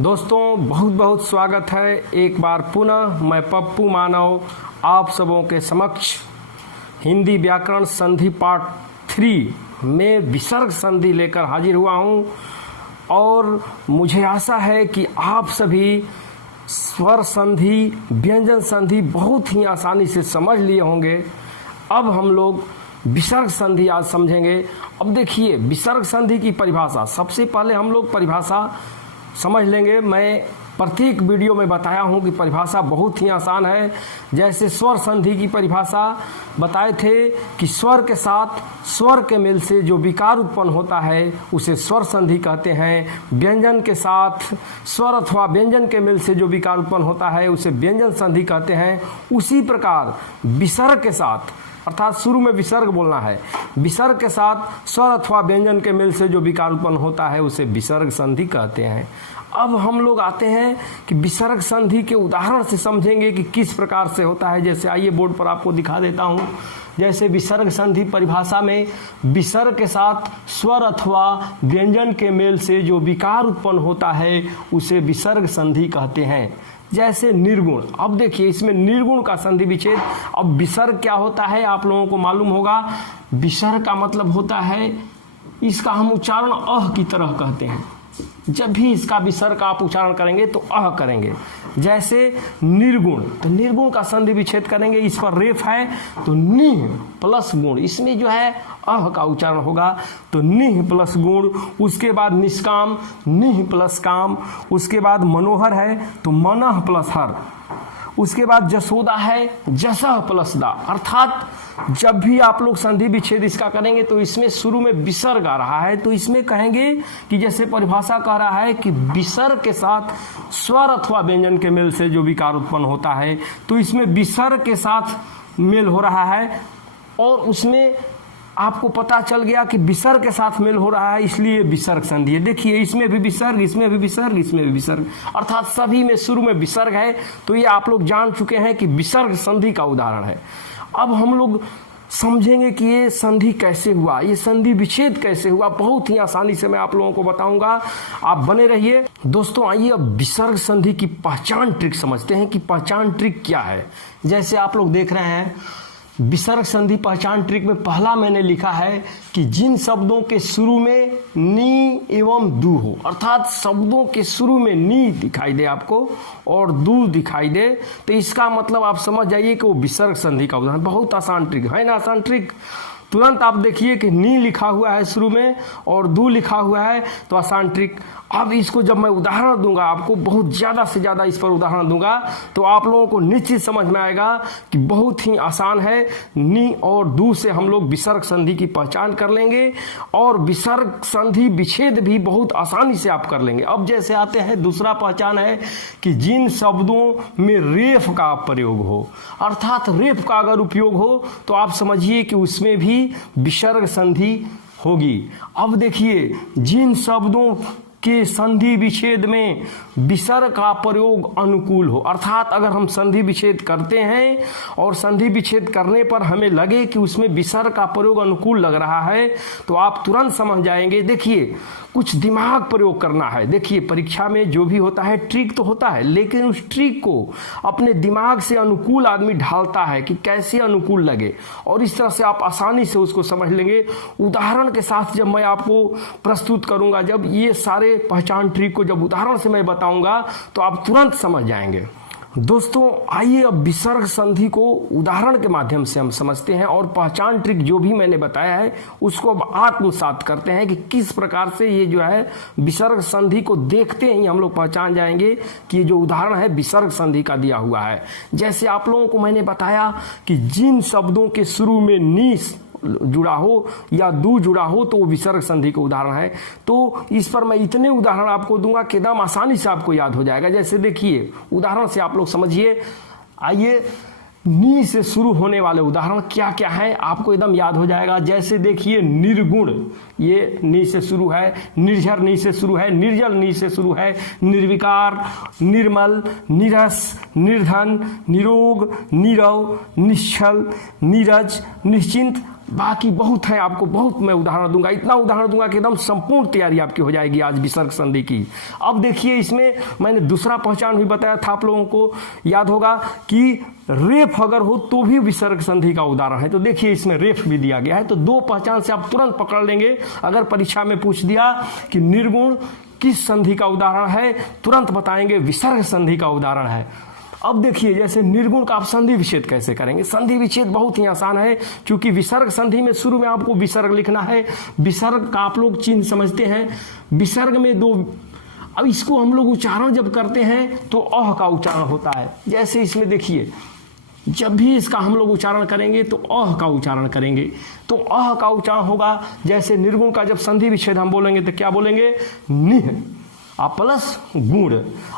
दोस्तों बहुत बहुत स्वागत है एक बार पुनः मैं पप्पू मानव आप सबों के समक्ष हिंदी व्याकरण संधि पार्ट 3 में विसर्ग संधि लेकर हाजिर हुआ हूँ और मुझे आशा है कि आप सभी स्वर संधि व्यंजन संधि बहुत ही आसानी से समझ लिए होंगे। अब हम लोग विसर्ग संधि आज समझेंगे। अब देखिए विसर्ग संधि की परिभाषा, सबसे पहले हम लोग परिभाषा समझ लेंगे। मैं प्रत्येक वीडियो में बताया हूं कि परिभाषा बहुत ही आसान है। जैसे स्वर संधि की परिभाषा बताए थे कि स्वर के साथ स्वर के मेल से जो विकार उत्पन्न होता है उसे स्वर संधि कहते हैं। व्यंजन के साथ स्वर अथवा व्यंजन के मेल से जो विकार उत्पन्न होता है उसे व्यंजन संधि कहते हैं। उसी प्रकार विसर्ग के साथ, अर्थात शुरू में विसर्ग बोलना है, विसर्ग के साथ स्वर अथवा व्यंजन के मेल से जो विकार उत्पन्न होता है उसे विसर्ग संधि कहते हैं। अब हम लोग आते हैं कि विसर्ग संधि के उदाहरण से समझेंगे कि किस प्रकार से होता है। जैसे आइए बोर्ड पर आपको दिखा देता हूं। जैसे विसर्ग संधि परिभाषा में विसर्ग के साथ स्वर अथवा व्यंजन के मेल से जो विकार उत्पन्न होता है उसे विसर्ग संधि कहते हैं। जैसे निर्गुण, अब देखिए इसमें निर्गुण का संधि विच्छेद। अब विसर्ग क्या होता है आप लोगों को मालूम होगा। विसर्ग का मतलब होता है, इसका हम उच्चारण अह की तरह कहते हैं। जब भी इसका विसर्ग का आप उच्चारण करेंगे तो अह करेंगे। जैसे निर्गुण, तो निर्गुण का संधि विच्छेद करेंगे, इस पर रेफ है तो निह प्लस गुण, इसमें जो है अह का उच्चारण होगा तो निह प्लस गुण। उसके बाद निष्काम, निह प्लस काम। उसके बाद मनोहर है तो मनः प्लस हर। उसके बाद जसोदा है जसह प्लस दा। अर्थात जब भी आप लोग संधि विच्छेद इसका करेंगे तो इसमें शुरू में विसर्ग आ रहा है तो इसमें कहेंगे कि जैसे परिभाषा कह रहा है कि विसर्ग के साथ स्वर अथवा व्यंजन के मेल से जो विकार उत्पन्न होता है तो इसमें विसर्ग के साथ मेल हो रहा है और उसमें आपको पता चल गया कि विसर्ग के साथ मेल हो रहा है, इसलिए विसर्ग संधि है। देखिए इसमें भी विसर्ग, इसमें भी विसर्ग, इसमें भी विसर्ग, अर्थात सभी में शुरू में विसर्ग है। तो ये आप लोग जान चुके हैं कि विसर्ग संधि का उदाहरण है। अब हम लोग समझेंगे कि ये संधि कैसे हुआ, ये संधि विच्छेद कैसे हुआ। बहुत ही आसानी से मैं आप लोगों को बताऊंगा, आप बने रहिए। दोस्तों आइए अब विसर्ग संधि की पहचान ट्रिक समझते हैं कि पहचान ट्रिक क्या है। जैसे आप लोग देख रहे हैं विसर्ग संधि पहचान ट्रिक में पहला मैंने लिखा है कि जिन शब्दों के शुरू में नी एवं दू हो, अर्थात शब्दों के शुरू में नी दिखाई दे आपको और दू दिखाई दे तो इसका मतलब आप समझ जाइए कि वो विसर्ग संधि का उदाहरण। बहुत आसान ट्रिक है ना, आसान ट्रिक। तुरंत आप देखिए कि नी लिखा हुआ है शुरू में और दू लिखा हुआ है तो आसान ट्रिक। अब इसको जब मैं उदाहरण दूंगा आपको, बहुत ज़्यादा से ज़्यादा इस पर उदाहरण दूंगा तो आप लोगों को निश्चित समझ में आएगा कि बहुत ही आसान है। नी और दू से हम लोग विसर्ग संधि की पहचान कर लेंगे और विसर्ग संधि विच्छेद भी बहुत आसानी से आप कर लेंगे। अब जैसे आते हैं दूसरा पहचान है कि जिन शब्दों में रेफ का प्रयोग हो, अर्थात रेफ का अगर उपयोग हो तो आप समझिए कि उसमें भी विसर्ग संधि होगी। अब देखिए जिन शब्दों के संधि विच्छेद में विसर्ग का प्रयोग अनुकूल हो, अर्थात अगर हम संधि विच्छेद करते हैं और संधि विच्छेद करने पर हमें लगे कि उसमें विसर्ग का प्रयोग अनुकूल लग रहा है तो आप तुरंत समझ जाएंगे। देखिए कुछ दिमाग प्रयोग करना है। देखिए परीक्षा में जो भी होता है ट्रिक तो होता है, लेकिन उस ट्रिक को अपने दिमाग से अनुकूल आदमी ढालता है कि कैसे अनुकूल लगे और इस तरह से आप आसानी से उसको समझ लेंगे। उदाहरण के साथ जब मैं आपको प्रस्तुत करूंगा, जब ये सारे पहचान ट्रिक को जब उदाहरण से मैं बताऊंगा तो आप तुरंत समझ जाएंगे। दोस्तों आइए अब विसर्ग संधि को उदाहरण के माध्यम से हम समझते हैं और पहचान ट्रिक जो भी मैंने बताया है उसको अब आत्मसात करते हैं कि किस प्रकार से ये जो है विसर्ग संधि को देखते ही हम लोग पहचान जाएंगे कि ये जो उदाहरण है विसर्ग संधि का दिया हुआ है। जैसे आप लोगों को मैंने बताया कि जिन शब्दों के शुरू में नी जुड़ा हो या दू जुड़ा हो तो वो विसर्ग संधि का उदाहरण है। तो इस पर मैं इतने उदाहरण आपको दूंगा कि एकदम आसानी से आपको याद हो जाएगा। जैसे देखिए उदाहरण से आप लोग समझिए। आइए नी से शुरू होने वाले उदाहरण क्या क्या हैं आपको एकदम याद हो जाएगा। जैसे देखिए निर्गुण, ये नी से शुरू है। निर्झर नी से शुरू है। निर्जल नी से शुरू है। निर्विकार, निर्मल, निरस, निर्धन, निरोग, नीरव, निश्चल, नीरज, निश्चिंत बाकी बहुत है, आपको बहुत मैं उदाहरण दूंगा, इतना उदाहरण दूंगा कि एकदम संपूर्ण तैयारी आपकी हो जाएगी आज विसर्ग संधि की। अब देखिए इसमें मैंने दूसरा पहचान भी बताया था, आप लोगों को याद होगा कि रेफ अगर हो तो भी विसर्ग संधि का उदाहरण है। तो देखिए इसमें रेफ भी दिया गया है, तो दो पहचान से आप तुरंत पकड़ लेंगे। अगर परीक्षा में पूछ दिया कि निर्गुण किस संधि का उदाहरण है, तुरंत बताएंगे विसर्ग संधि का उदाहरण है। अब देखिए जैसे निर्गुण का आप संधि विच्छेद कैसे करेंगे। संधि विच्छेद बहुत ही आसान है, क्योंकि विसर्ग संधि में शुरू में आपको विसर्ग लिखना है। विसर्ग का आप लोग चिन्ह समझते हैं, विसर्ग में दो, अब इसको हम लोग उच्चारण जब करते हैं तो अह का उच्चारण होता है। जैसे इसमें देखिए जब भी इसका हम लोग उच्चारण करेंगे तो अह का उच्चारण करेंगे, तो अह का उच्चारण होगा। जैसे निर्गुण का जब संधि विच्छेद हम बोलेंगे तो क्या बोलेंगे, निह प्लस गुण,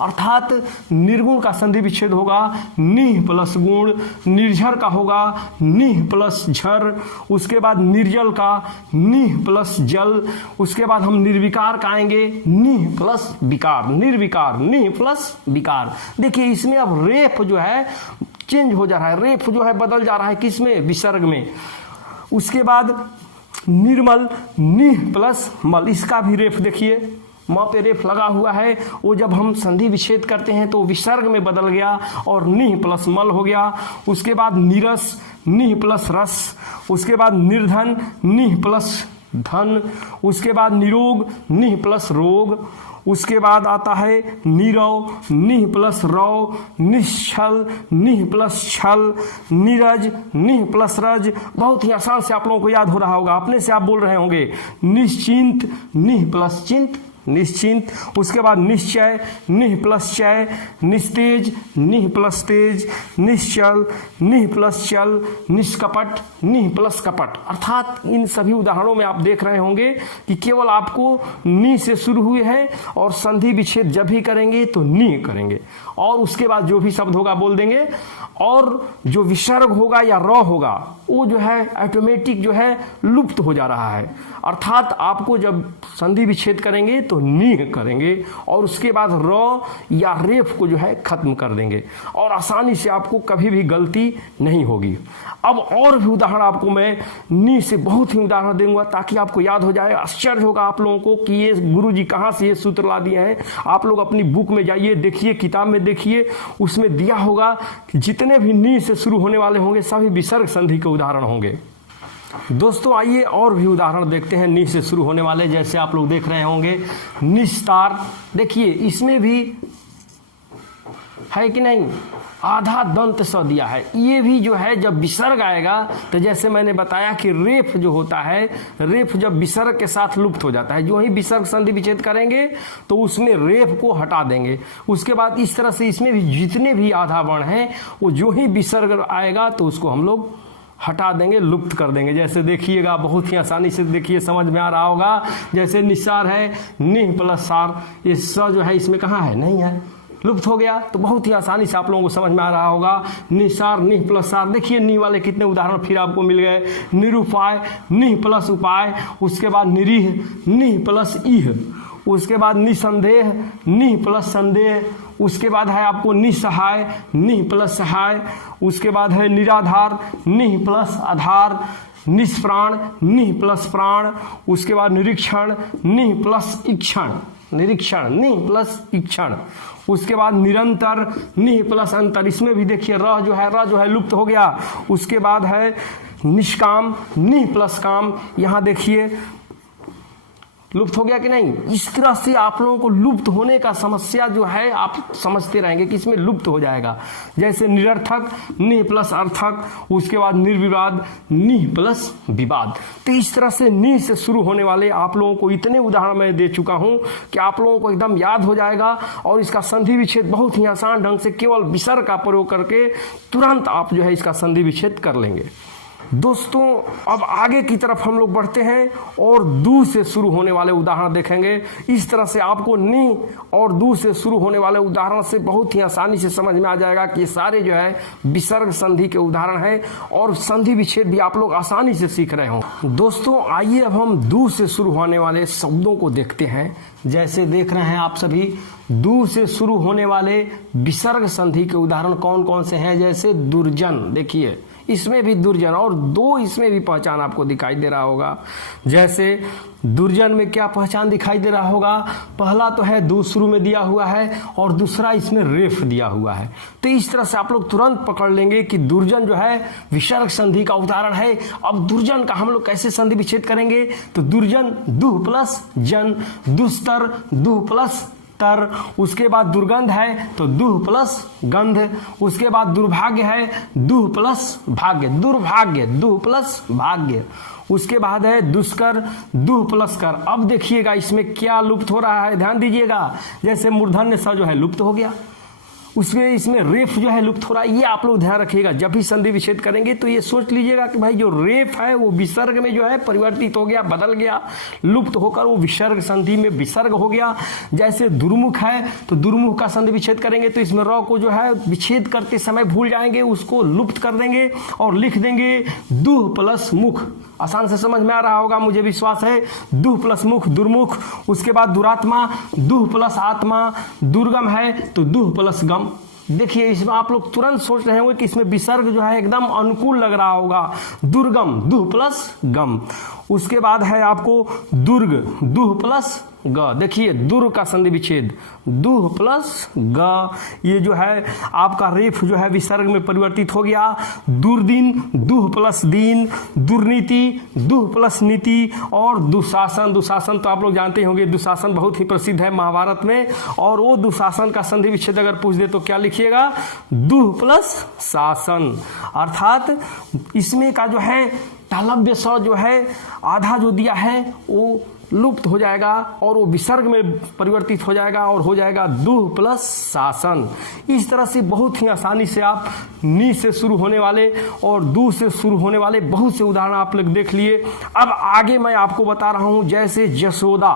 अर्थात निर्गुण का संधि विच्छेद होगा निह प्लस गुण, निर्झर का होगा निह प्लस झर, उसके बाद निर्जल का निह प्लस जल, उसके बाद हम निर्विकार का आएंगे निह प्लस विकार, निर्विकार निह प्लस विकार। देखिए इसमें अब रेफ जो है चेंज हो जा रहा है, रेफ जो है बदल जा रहा है किसमें, विसर्ग में। उसके बाद निर्मल निह प्लस मल, इसका भी रेफ देखिए म पे रेफ लगा हुआ है, वो जब हम संधि विच्छेद करते हैं तो विसर्ग में बदल गया और निह प्लस मल हो गया। उसके बाद निरस निह प्लस रस, उसके बाद निर्धन निह प्लस धन, उसके बाद निरोग निह प्लस रोग, उसके बाद आता है नीरव निह प्लस रव, निश्छल निह प्लस छल, नीरज निह प्लस रज। बहुत ही आसान से आप लोगों को याद हो रहा होगा, अपने से आप बोल रहे होंगे। निश्चिंत निह प्लस चिंत, निश्चिंत। उसके बाद निश्चय निह प्लस चय, निस्तेज निह प्लस तेज, निश्चल निह प्लस चल, निष्कपट निह प्लस कपट। अर्थात इन सभी उदाहरणों में आप देख रहे होंगे कि केवल आपको नि से शुरू हुए हैं और संधि विच्छेद जब भी करेंगे तो नि करेंगे, और उसके बाद जो भी शब्द होगा बोल देंगे, और जो विसर्ग होगा या र होगा वो जो है ऑटोमेटिक जो है लुप्त हो जा रहा है। अर्थात आपको जब संधि विच्छेद करेंगे तो नी करेंगे और उसके बाद र या रेफ को जो है खत्म कर देंगे, और आसानी से आपको कभी भी गलती नहीं होगी। अब और भी उदाहरण आपको मैं नी से बहुत ही उदाहरण दूंगा ताकि आपको याद हो जाए। आश्चर्य होगा आप लोगों को कि ये गुरुजी कहाँ से ये सूत्र ला दिए हैं। आप लोग अपनी बुक में जाइए, देखिए, किताब में देखिए, उसमें दिया होगा कि जितने भी नी से शुरू होने वाले होंगे सभी विसर्ग संधि के उदाहरण होंगे। दोस्तों आइए और भी उदाहरण देखते हैं नि से शुरू होने वाले। जैसे आप लोग देख रहे होंगे निस्तार, देखिए इसमें भी है कि नहीं, आधा दंत स दिया है। ये भी जो है जब विसर्ग आएगा तो जैसे मैंने बताया कि रेफ जो होता है, रेफ जब विसर्ग के साथ लुप्त हो जाता है, जो ही विसर्ग संधि विच्छेद करेंगे तो उसमें रेफ को हटा देंगे। उसके बाद इस तरह से इसमें भी जितने भी आधा वर्ण हैं वो जो ही विसर्ग आएगा तो उसको हम लोग हटा देंगे, लुप्त कर देंगे। जैसे देखिएगा बहुत ही आसानी से देखिए समझ में आ रहा होगा। जैसे निसार है निह प्लस सार, ये स जो है इसमें कहाँ है, नहीं है, लुप्त हो गया। तो बहुत ही आसानी से आप लोगों को समझ में आ रहा होगा निसार निह प्लस सार। देखिए नी वाले कितने उदाहरण फिर आपको मिल गए। निरुपाय निह प्लस उपाय, उसके बाद निरीह निह प्लस इह, उसके बाद निसंदेह निह प्लस संदेह, उसके बाद है आपको निसहाय निह प्लस सहाय, उसके बाद है निराधार निह प्लस आधार, निष्प्राण निह प्लस प्राण, उसके बाद निरीक्षण निह प्लस इक्षण, निरीक्षण निह प्लस इक्षण, उसके बाद निरंतर निह प्लस अंतर। इसमें भी देखिए र जो है लुप्त हो गया। उसके बाद है निष्काम निह प्लस काम, यहाँ देखिए लुप्त हो गया कि नहीं। इस तरह से आप लोगों को लुप्त होने का समस्या जो है आप समझते रहेंगे कि इसमें लुप्त हो जाएगा। जैसे निरर्थक निह प्लस अर्थक, उसके बाद निर्विवाद निह प्लस विवाद। तो इस तरह से निह से शुरू होने वाले आप लोगों को इतने उदाहरण मैं दे चुका हूं कि आप लोगों को एकदम याद हो जाएगा, और इसका संधि विच्छेद बहुत ही आसान ढंग से केवल विसर्ग का प्रयोग करके तुरंत आप जो है इसका संधि विच्छेद कर लेंगे। दोस्तों अब आगे की तरफ हम लोग बढ़ते हैं और दू से शुरू होने वाले उदाहरण देखेंगे। इस तरह से आपको नी और दू से शुरू होने वाले उदाहरण से बहुत ही आसानी से समझ में आ जाएगा कि ये सारे जो है विसर्ग संधि के उदाहरण हैं, और संधि विच्छेद भी आप लोग आसानी से सीख रहे हों। दोस्तों आइए अब हम दू से शुरू होने वाले शब्दों को देखते हैं। जैसे देख रहे हैं आप सभी, दू से शुरू होने वाले विसर्ग संधि के उदाहरण कौन कौन से हैं। जैसे दुर्जन, देखिए इसमें भी दुर्जन, और दो इसमें भी पहचान आपको दिखाई दे रहा होगा। जैसे दुर्जन में क्या पहचान दिखाई दे रहा होगा, पहला तो है दू शुरू में दिया हुआ है और दूसरा इसमें रेफ दिया हुआ है। तो इस तरह से आप लोग तुरंत पकड़ लेंगे कि दुर्जन जो है विसर्ग संधि का उदाहरण है। अब दुर्जन का हम लोग कैसे संधि विच्छेद करेंगे, तो दुर्जन दुह प्लस जन, दुस्तर दुह प्लस तर, उसके बाद दुर्गंध है तो दुह प्लस गंध, उसके बाद दुर्भाग्य है दुह प्लस भाग्य, दुर्भाग्य दुह प्लस भाग्य, उसके बाद है दुष्कर दुह प्लस कर। अब देखिएगा इसमें क्या लुप्त हो रहा है, ध्यान दीजिएगा। जैसे मूर्धन्य स जो है लुप्त हो गया, उसमें इसमें रेफ जो है लुप्त हो रहा है। ये आप लोग ध्यान रखिएगा, जब भी संधि विच्छेद करेंगे तो ये सोच लीजिएगा कि भाई जो रेफ है वो विसर्ग में जो है परिवर्तित हो गया, बदल गया, लुप्त होकर वो विसर्ग संधि में विसर्ग हो गया। जैसे दुर्मुख है तो दुर्मुख का संधि विच्छेद करेंगे तो इसमें र को जो है विच्छेद करते समय भूल जाएंगे, उसको लुप्त कर देंगे और लिख देंगे दुह प्लस मुख। आसान से समझ में आ रहा होगा, मुझे विश्वास है। दुह प्लस मुख दुर्मुख, उसके बाद दुरात्मा दुह प्लस आत्मा, दुर्गम है तो दुह प्लस गम। देखिए इसमें आप लोग तुरंत सोच रहे होंगे कि इसमें विसर्ग जो है एकदम अनुकूल लग रहा होगा, दुर्गम दुह प्लस गम। उसके बाद है आपको दुर्ग दुह प्लस ग। देखिए दुर्ग का संधि विच्छेद दुह प्लस ग, ये जो है आपका रेफ जो है विसर्ग में परिवर्तित हो गया। दुर्दिन दुह प्लस दीन, दुर्नीति दुह प्लस नीति, और दुशासन, दुशासन तो आप लोग जानते होंगे, दुशासन बहुत ही प्रसिद्ध है महाभारत में। और वो दुशासन का संधि विच्छेद अगर पूछ दे तो क्या लिखिएगा, दुह प्लस शासन। अर्थात इसमें का जो है तालव्य स जो है आधा जो दिया है वो लुप्त हो जाएगा और वो विसर्ग में परिवर्तित हो जाएगा और हो जाएगा दुह प्लस शासन। इस तरह से बहुत ही आसानी से आप नी से शुरू होने वाले और दू से शुरू होने वाले बहुत से उदाहरण आप लोग देख लिए। अब आगे मैं आपको बता रहा हूं, जैसे जसोदा,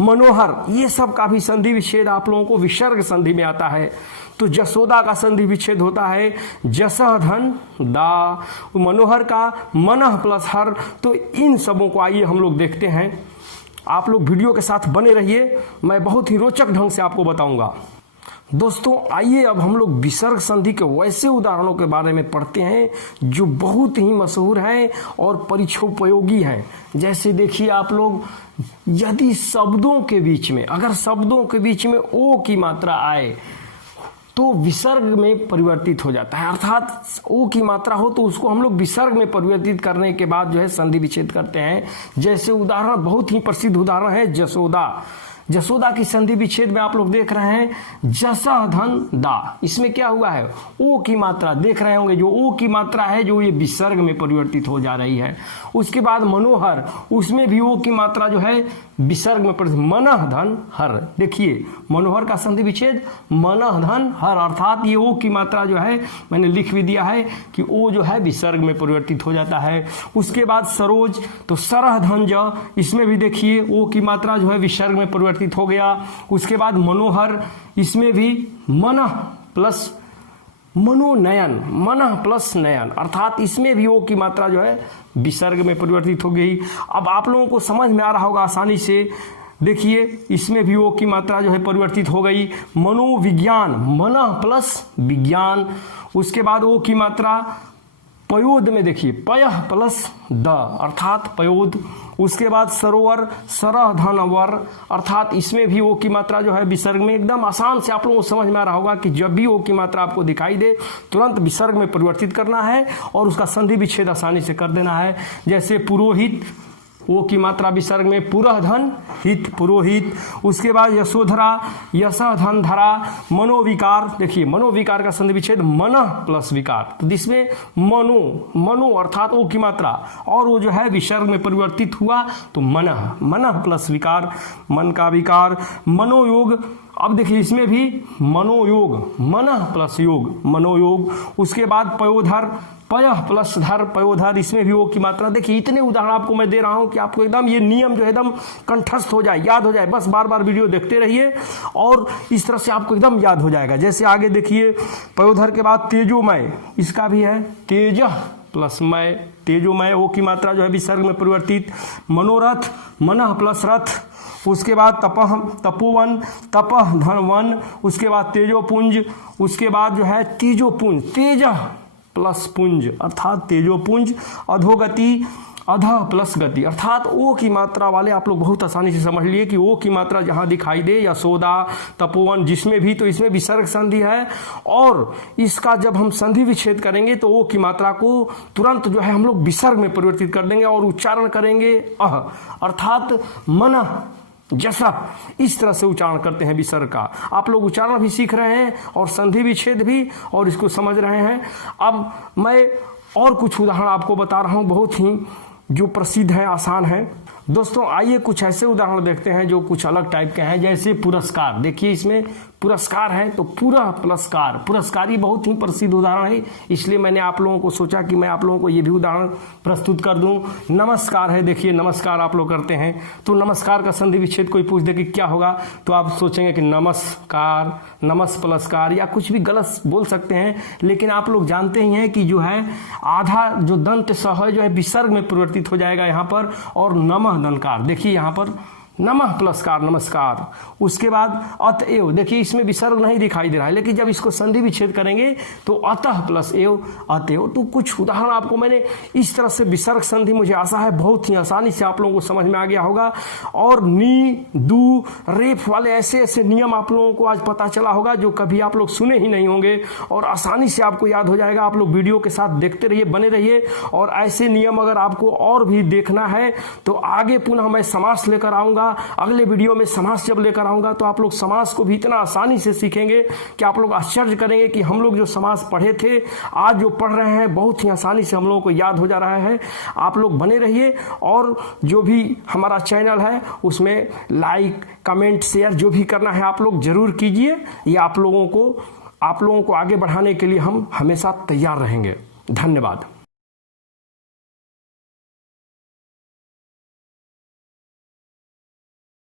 मनोहर, ये सब का भी संधि विच्छेद आप लोगों को विसर्ग संधि में आता है। तो जसोदा का संधि विच्छेद होता है जसह धन दा, मनोहर का मनह प्लस हर। तो इन सबों को आइए हम लोग देखते हैं, आप लोग वीडियो के साथ बने रहिए, मैं बहुत ही रोचक ढंग से आपको बताऊंगा। दोस्तों आइए अब हम लोग विसर्ग संधि के वैसे उदाहरणों के बारे में पढ़ते हैं जो बहुत ही मशहूर हैं और परीक्षोपयोगी हैं। जैसे देखिए आप लोग, यदि शब्दों के बीच में, अगर शब्दों के बीच में ओ की मात्रा आए तो विसर्ग में परिवर्तित हो जाता है। अर्थात ओ की मात्रा हो तो उसको हम लोग विसर्ग में परिवर्तित करने के बाद जो है संधि विच्छेद करते हैं। जैसे उदाहरण, बहुत ही प्रसिद्ध उदाहरण है जसोदा। जसोदा की संधि विच्छेद में आप लोग देख रहे हैं जसह धन दा, इसमें क्या हुआ है, ओ की मात्रा देख रहे होंगे, जो ओ की मात्रा है जो ये विसर्ग में परिवर्तित हो जा रही है। उसके बाद मनोहर, उसमें भी ओ की मात्रा जो है विसर्ग में परिवर्तित, मनह धन हर। देखिए मनोहर का संधि विच्छेद मनह धन हर, अर्थात ये ओ की मात्रा जो है मैंने लिख भी दिया है कि ओ जो है विसर्ग में परिवर्तित हो जाता है। उसके बाद सरोज, तो सरह धन ज, इसमें भी देखिए ओ की मात्रा जो है विसर्ग में परिवर्तित हो गया। उसके बाद मनोहर, इसमें भी मनः प्लस मनोनयन, मनः प्लस नयन, अर्थात इसमें भी ओ की मात्रा जो है विसर्ग में परिवर्तित हो गई। अब आप लोगों को समझ में आ रहा होगा आसानी से, देखिए इसमें भी ओ की मात्रा जो है परिवर्तित हो गई। मनोविज्ञान, मनः प्लस विज्ञान। उसके बाद ओ की मात्रा पयोद में देखिए पयः प्लस द, अर्थात पयोद। उसके बाद सरोवर, सरह धन वर, अर्थात इसमें भी ओ की मात्रा जो है विसर्ग में। एकदम आसान से आप लोगों को समझ में आ रहा होगा कि जब भी ओ की मात्रा आपको दिखाई दे तुरंत विसर्ग में परिवर्तित करना है और उसका संधि विच्छेद आसानी से कर देना है। जैसे पुरोहित, ओ की मात्रा विसर्ग में पुरह धन हित, पुरोहित। उसके बाद यशोधरा, यशः धन धरा। मनोविकार, देखिए मनोविकार का संधि विच्छेद मनः प्लस विकार, तो जिसमें मनो, मनो अर्थात ओ की मात्रा और वो जो है विसर्ग में परिवर्तित हुआ तो मनः, मनः प्लस विकार, मन का विकार। मनोयोग, अब देखिए इसमें भी मनोयोग, मनः प्लस योग, मनोयोग। उसके बाद पयोधर, पयः प्लस धर, पयोधर, इसमें भी ओ की मात्रा। देखिए इतने उदाहरण आपको मैं दे रहा हूं कि आपको एकदम ये नियम जो है एकदम कंठस्थ हो जाए, याद हो जाए। बस बार बार वीडियो देखते रहिए और इस तरह से आपको एकदम याद हो जाएगा। जैसे आगे देखिए पयोधर के बाद तेजोमय, इसका भी है तेजः प्लस मय, तेजोमय, ओ की मात्रा जो है विसर्ग में परिवर्तित। मनोरथ, मनः प्लस रथ। उसके बाद तपह, तपोवन, तपह धन वन। उसके बाद तेजोपुंज, उसके बाद जो है तेजोपुंज, तेजः प्लस पुंज अर्थात तेजोपुंज, अधोगति अध प्लस गति अर्थात ओ की मात्रा वाले। आप लोग बहुत आसानी से समझ लिए कि ओ की मात्रा जहां दिखाई दे, यशोदा, तपोवन, जिसमें भी, तो इसमें विसर्ग संधि है। और इसका जब हम संधि विच्छेद करेंगे तो ओ की मात्रा को तुरंत जो है हम लोग विसर्ग में परिवर्तित कर देंगे और उच्चारण करेंगे अह, अर्थात मन जैसा, इस तरह से उच्चारण करते हैं विसर्ग का। आप लोग उच्चारण भी सीख रहे हैं और संधि विच्छेद भी, और इसको समझ रहे हैं। अब मैं और कुछ उदाहरण आपको बता रहा हूं, बहुत ही जो प्रसिद्ध है, आसान है। दोस्तों आइए कुछ ऐसे उदाहरण देखते हैं जो कुछ अलग टाइप के हैं, जैसे पुरस्कार। देखिए इसमें पुरस्कार है तो पूरा पुरस्कार, पुरस्कारी बहुत ही प्रसिद्ध उदाहरण है, इसलिए मैंने आप लोगों को सोचा कि मैं आप लोगों को ये भी उदाहरण प्रस्तुत कर दूं। नमस्कार है, देखिए नमस्कार आप लोग करते हैं तो नमस्कार का संधि विच्छेद कोई पूछ दे कि क्या होगा, तो आप सोचेंगे कि नमस्कार, नमस प्लसकार या कुछ भी गलत बोल सकते हैं, लेकिन आप लोग जानते ही हैं कि जो है आधा जो दंत स है जो है विसर्ग में परिवर्तित हो जाएगा यहाँ पर, और नमः दंकार। देखिए यहाँ पर नमः प्लसकार नमस्कार। उसके बाद अत एव, देखिए इसमें विसर्ग नहीं दिखाई दे रहा है, लेकिन जब इसको संधि विच्छेद करेंगे तो अतः प्लस एव अतएव। तो कुछ उदाहरण आपको मैंने इस तरह से विसर्ग संधि, मुझे आशा है बहुत ही आसानी से आप लोगों को समझ में आ गया होगा। और नी, दू, रेफ वाले ऐसे ऐसे नियम आप लोगों को आज पता चला होगा जो कभी आप लोग सुने ही नहीं होंगे, और आसानी से आपको याद हो जाएगा। आप लोग वीडियो के साथ देखते रहिए, बने रहिए, और ऐसे नियम अगर आपको और भी देखना है तो आगे पुनः मैं समास लेकर आऊंगा। अगले वीडियो में समास जब लेकर आऊंगा तो आप लोग समास को भी इतना आसानी से सीखेंगे कि आप लोग आश्चर्य करेंगे कि हम लोग जो समास पढ़े थे आज जो पढ़ रहे हैं बहुत ही आसानी से हम लोगों को याद हो जा रहा है। आप लोग बने रहिए, और जो भी हमारा चैनल है उसमें लाइक, कमेंट, शेयर जो भी करना है आप लोग जरूर कीजिए। ये आप लोगों को आगे बढ़ाने के लिए हम हमेशा तैयार रहेंगे। धन्यवाद।